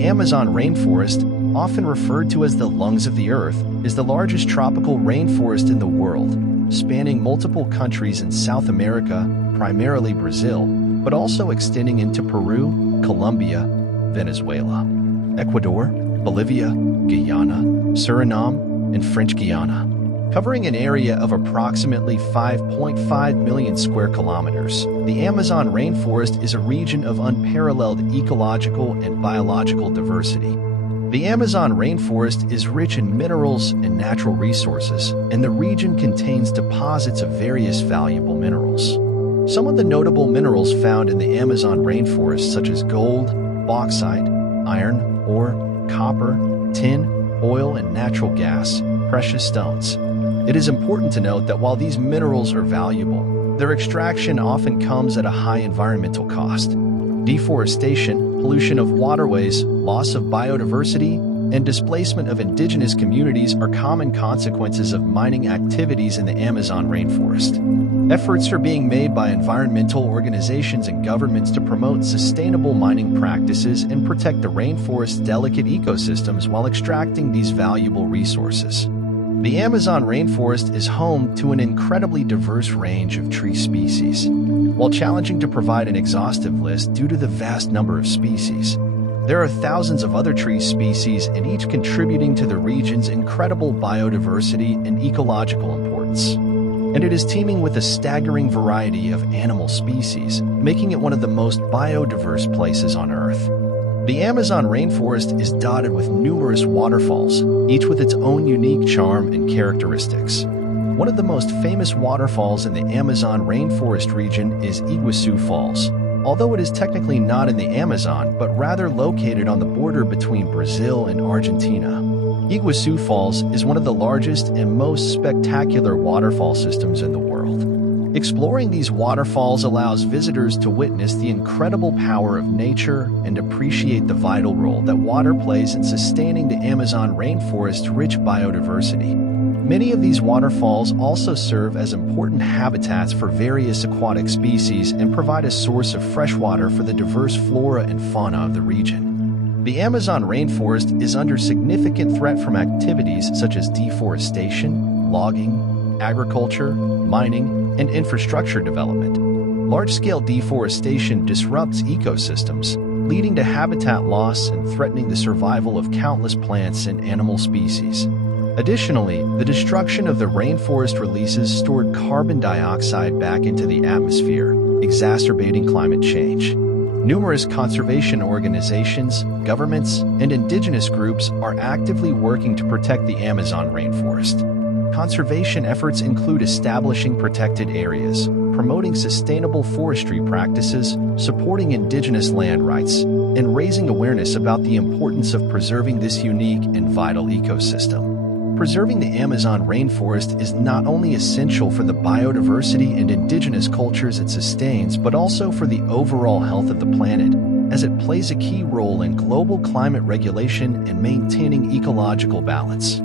The Amazon rainforest, often referred to as the lungs of the earth, is the largest tropical rainforest in the world, spanning multiple countries in South America, primarily Brazil, but also extending into Peru, Colombia, Venezuela, Ecuador, Bolivia, Guyana, Suriname, and French Guiana, covering an area of approximately 5.5 million square kilometers. The Amazon rainforest is a region of unparalleled ecological and biological diversity. The Amazon rainforest is rich in minerals and natural resources, and the region contains deposits of various valuable minerals. Some of the notable minerals found in the Amazon rainforest, such as gold, bauxite, iron, ore, copper, tin, oil, and natural gas, precious stones. It is important to note that while these minerals are valuable, their extraction often comes at a high environmental cost. Deforestation, pollution of waterways, loss of biodiversity, and displacement of indigenous communities are common consequences of mining activities in the Amazon rainforest. Efforts are being made by environmental organizations and governments to promote sustainable mining practices and protect the rainforest's delicate ecosystems while extracting these valuable resources. The Amazon rainforest is home to an incredibly diverse range of tree species. While challenging to provide an exhaustive list due to the vast number of species, there are thousands of other tree species, and each contributing to the region's incredible biodiversity and ecological importance. And it is teeming with a staggering variety of animal species, making it one of the most biodiverse places on Earth. The Amazon rainforest is dotted with numerous waterfalls, each with its own unique charm and characteristics. One of the most famous waterfalls in the Amazon rainforest region is Iguazu Falls, although it is technically not in the Amazon but rather located on the border between Brazil and Argentina. Iguazu Falls is one of the largest and most spectacular waterfall systems in the world. Exploring these waterfalls allows visitors to witness the incredible power of nature and appreciate the vital role that water plays in sustaining the Amazon rainforest's rich biodiversity. Many of these waterfalls also serve as important habitats for various aquatic species and provide a source of fresh water for the diverse flora and fauna of the region. The Amazon rainforest is under significant threat from activities such as deforestation, logging, agriculture, mining, and infrastructure development. Large-scale deforestation disrupts ecosystems, leading to habitat loss and threatening the survival of countless plants and animal species. Additionally, the destruction of the rainforest releases stored carbon dioxide back into the atmosphere, exacerbating climate change. Numerous conservation organizations, governments, and indigenous groups are actively working to protect the Amazon rainforest. Conservation efforts include establishing protected areas, promoting sustainable forestry practices, supporting indigenous land rights, and raising awareness about the importance of preserving this unique and vital ecosystem. Preserving the Amazon rainforest is not only essential for the biodiversity and indigenous cultures it sustains, but also for the overall health of the planet, as it plays a key role in global climate regulation and maintaining ecological balance.